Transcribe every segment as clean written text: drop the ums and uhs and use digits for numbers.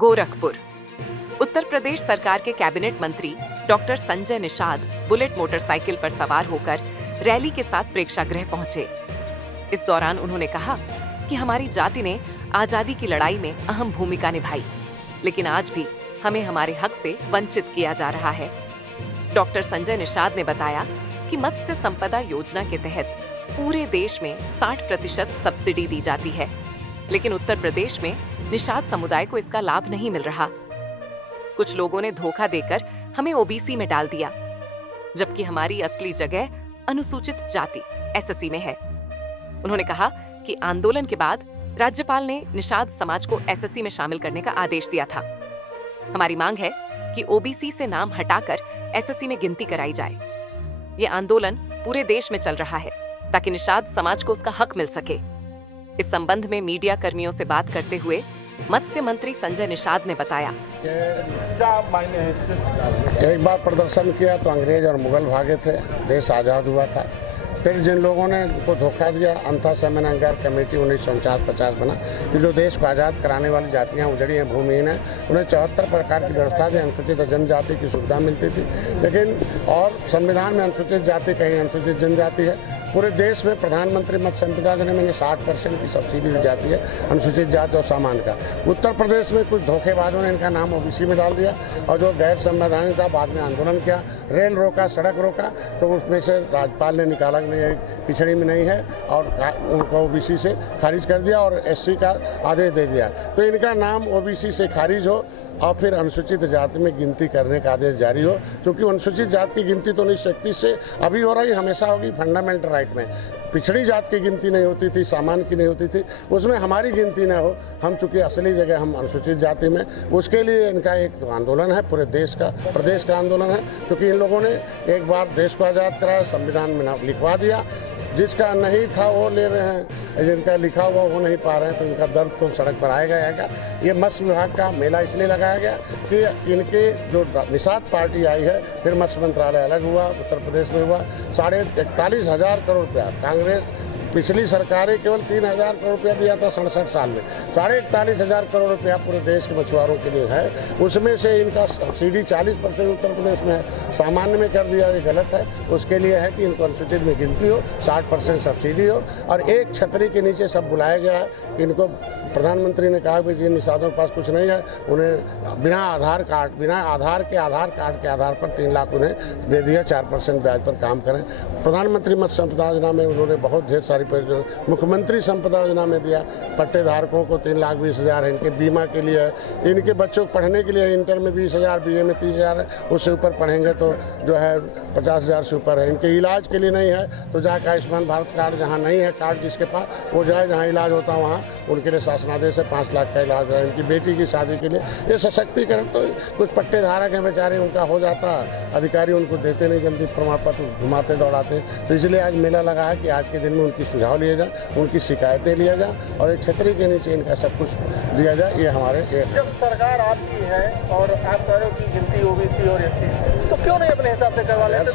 गोरखपुर। उत्तर प्रदेश सरकार के कैबिनेट मंत्री doctor Sanjay Nishad bullet motorcycle पर सवार होकर रैली के साथ प्रेक्षागृह पहुंचे। इस दौरान उन्होंने कहा कि हमारी जाति ने आजादी की लड़ाई में अहम भूमिका निभाई, लेकिन आज भी हमें हमारे हक से वंचित किया जा रहा है। डॉक्टर संजय निषाद ने बताया कि मत्स्य संपदा योजना के तहत पूरे देश में 60% सब्सिडी दी जाती है, लेकिन उत्तर प्रदेश में निषाद समुदाय को इसका लाभ नहीं मिल रहा। कुछ लोगों ने धोखा देकर हमें ओबीसी में डाल दिया, जबकि हमारी असली जगह अनुसूचित जाति एसएससी में है। उन्होंने कहा कि आंदोलन के बाद राज्यपाल ने निषाद समाज को एसएससी में शामिल करने का आदेश दिया था। हमारी मांग है कि ओबीसी से नाम हटाकर एसएससी में गिनती कराई जाए। ये आंदोलन पूरे देश में चल रहा है ताकि निषाद समाज को उसका हक मिल सके। इस संबंध में मीडिया कर्मियों से बात करते हुए मत्स्य मंत्री संजय निषाद ने बताया, एक बार प्रदर्शन किया तो अंग्रेज और मुगल भागे थे, देश आज़ाद हुआ था। फिर जिन लोगों ने उनको धोखा दिया, अंथा सेमेनांगार कमेटी 1949-50 बना कि जो देश को आज़ाद कराने वाली जातियाँ उजड़ी हैं, भूमिहीन हैं, उन्हें 74 प्रकार की व्यवस्था थी, अनुसूचित जनजाति की सुविधा मिलती थी। लेकिन और संविधान में अनुसूचित जाति कहीं अनुसूचित जनजाति है। पूरे देश में प्रधानमंत्री मत्स्य संपदा योजना में 60% की सब्सिडी दी जाती है अनुसूचित जाति और सामान्य का। उत्तर प्रदेश में कुछ धोखेबाजों ने इनका नाम ओबीसी में डाल दिया और जो गैर संवैधानिक था, बाद में आंदोलन किया, रेल रोका, सड़क रोका, तो उसमें से राज्यपाल ने निकाला कि नहीं, पिछड़ी में नहीं है और उनको ओबीसी से खारिज कर दिया और एससी का आदेश दे दिया। तो इनका नाम ओबीसी से खारिज हो और फिर अनुसूचित जाति में गिनती करने का आदेश जारी हो, क्योंकि अनुसूचित जाति की गिनती तो 1931 से अभी हो रही, हमेशा होगी। फंडामेंटल राइट में पिछड़ी जाति की गिनती नहीं होती थी, सामान्य की नहीं होती थी, उसमें हमारी गिनती न हो। हम चूँकि असली जगह हम अनुसूचित जाति में, उसके लिए इनका एक आंदोलन है, पूरे देश का, प्रदेश का आंदोलन है, क्योंकि इन लोगों ने एक बार देश को आज़ाद कराया, संविधान में नाम लिखवा दिया, जिसका नहीं था वो ले रहे हैं, जिनका लिखा हुआ वो नहीं पा रहे हैं, तो इनका दर्द तो सड़क पर आएगा। ये मत्स्य विभाग का मेला इसलिए लगाया गया कि इनके जो निषाद पार्टी आई है, फिर मत्स्य मंत्रालय अलग हुआ, उत्तर प्रदेश में हुआ, 41,500 करोड़ रुपया कांग्रेस पिछली सरकारें केवल 3,000 करोड़ रुपया दिया था 67 साल में। 41,500 करोड़ रुपया पूरे देश के मछुआरों के लिए है, उसमें से इनका सब्सिडी 40% उत्तर प्रदेश में है, सामान्य में कर दिया, ये गलत है। उसके लिए है कि इनको अनुसूचित में गिनती हो, 60% सब्सिडी हो और एक छतरी के नीचे सब बुलाया गया है। इनको प्रधानमंत्री ने कहा कि जिन निषादों के पास कुछ नहीं है, उन्हें बिना आधार कार्ड के आधार पर 3 लाख उन्हें दे दिया, 4% ब्याज पर काम करें। प्रधानमंत्री मत्स्य संपदा योजना में उन्होंने बहुत ढेर सारी परियोजना, मुख्यमंत्री संपदा योजना में दिया, पट्टेधारकों को 3,20,000 है, इनके बीमा के लिए है, इनके बच्चों को पढ़ने के लिए इंटर में 20,000, बीए में 30,000 है, उससे ऊपर पढ़ेंगे तो जो है 50,000 से ऊपर है। इनके इलाज के लिए नहीं है तो जाकर आयुष्मान भारत कार्ड, जहाँ नहीं है कार्ड जिसके पास, वो जाए जहाँ इलाज होता है वहाँ उनके लिए शासनादेश से 5 लाख का इलाज है। इनकी बेटी की शादी के लिए ये सशक्तिकरण, तो कुछ पट्टेधारक हैं बेचारे, उनका हो जाता, अधिकारी उनको देते नहीं जल्दी प्रमाण पत्र, घुमाते दौड़ाते। तो इसलिए आज मेला लगा है कि आज के दिन में उनकी सुझाव लिए जाए, उनकी शिकायतें लिया जाए और एक छतरी के नीचे इनका सब कुछ दिया जाए। ये हमारे जब सरकार आपकी है और आप कह रहे हो कि गिनती ओबीसी और एससी, तो क्यों नहीं अपने हिसाब से करवा लेते?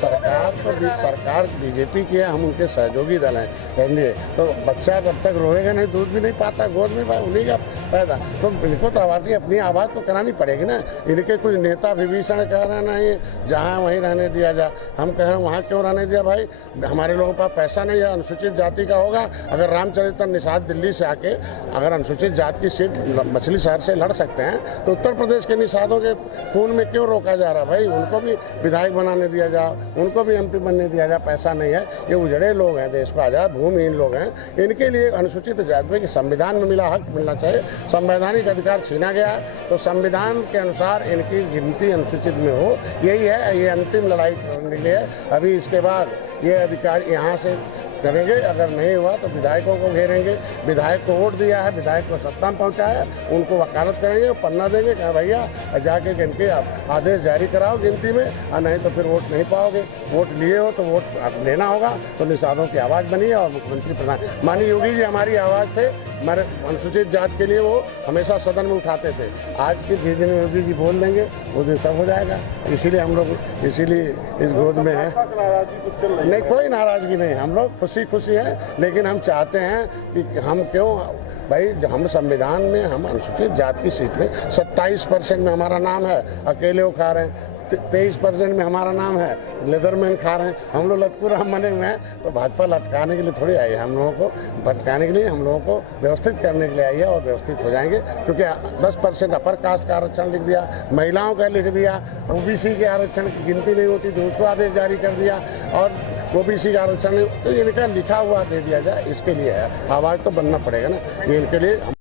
सरकार बीजेपी की है, हम उनके सहयोगी दल हैं, कहेंगे तो बच्चा जब तक रोएगा नहीं, दूध भी नहीं पाता, गोद में उन्हीं का पैदा, तो इनको तो अपनी आवाज़ तो करानी पड़ेगी ना। इनके कुछ नेता विभीषण कह रहे नहीं जहाँ वहीं रहने दिया जाए, हम कह रहे हैं वहाँ क्यों रहने दिया भाई, हमारे लोगों के पास पैसा नहीं है, अनुसूचित जाति का होगा। अगर रामचरित्र निषाद दिल्ली से आके अगर अनुसूचित जाति की सीट मछली शहर से लड़ सकते हैं, तो उत्तर प्रदेश के निषादों के खून में क्यों रोका जा रहा भाई? उनको भी विधायक बनाने दिया जाए, उनको भी एमपी बनने दिया जाए। पैसा नहीं है, ये उजड़े लोग हैं, देश को आज़ाद भूमिहीन लोग हैं, इनके लिए अनुसूचित जाति के संविधान में मिला हक मिलना चाहिए। संवैधानिक अधिकार छीना गया है, तो संविधान के अनुसार इनकी गिनती अनुसूचित में हो, यही है, ये अंतिम लड़ाई करने के लिए। अभी इसके बाद ये अधिकार यहाँ से करेंगे, अगर नहीं हुआ तो विधायकों को घेरेंगे। विधायक को वोट दिया है, विधायक को सत्ता में पहुँचाया, उनको वकालत करेंगे, पन्ना देंगे, कहा भैया जाके इनके आदेश जारी कराओ गिनती में, और नहीं तो फिर वोट नहीं पाओगे। वोट लिए हो तो वोट लेना होगा। तो निषादों की आवाज़ बनी है और मुख्यमंत्री प्रधान माननीय योगी जी हमारी आवाज़ थे, हमारे अनुसूचित जाति के लिए वो हमेशा सदन में उठाते थे। आज के जिस दिन योगी जी बोल देंगे वो दिन सब हो जाएगा। इसीलिए हम लोग इस गोद में हैं। नहीं, कोई नाराजगी नहीं, हम लोग खुशी खुशी हैं, लेकिन हम चाहते हैं कि हम क्यों भाई, हम संविधान में हम अनुसूचित जाति की सीट में 27% में हमारा नाम है, अकेले वो खा रहे हैं, 23% में हमारा नाम है, लेदरमैन खा रहे हैं, हम लोग लटकू राम बने हुए हैं। तो भाजपा लटकाने के लिए थोड़ी आई है, हम लोगों को भटकाने के लिए, हम लोगों को व्यवस्थित करने के लिए आई है और व्यवस्थित हो जाएंगे। क्योंकि 10% अपर कास्ट का आरक्षण लिख दिया, महिलाओं का लिख दिया, ओबीसी के आरक्षण की गिनती नहीं होती तो उसको आदेश जारी कर दिया, और ओबीसी का आरक्षण नहीं, तो इनका लिखा हुआ दे दिया जाए, इसके लिए है। आवाज़ तो बनना पड़ेगा ना, ये इनके लिए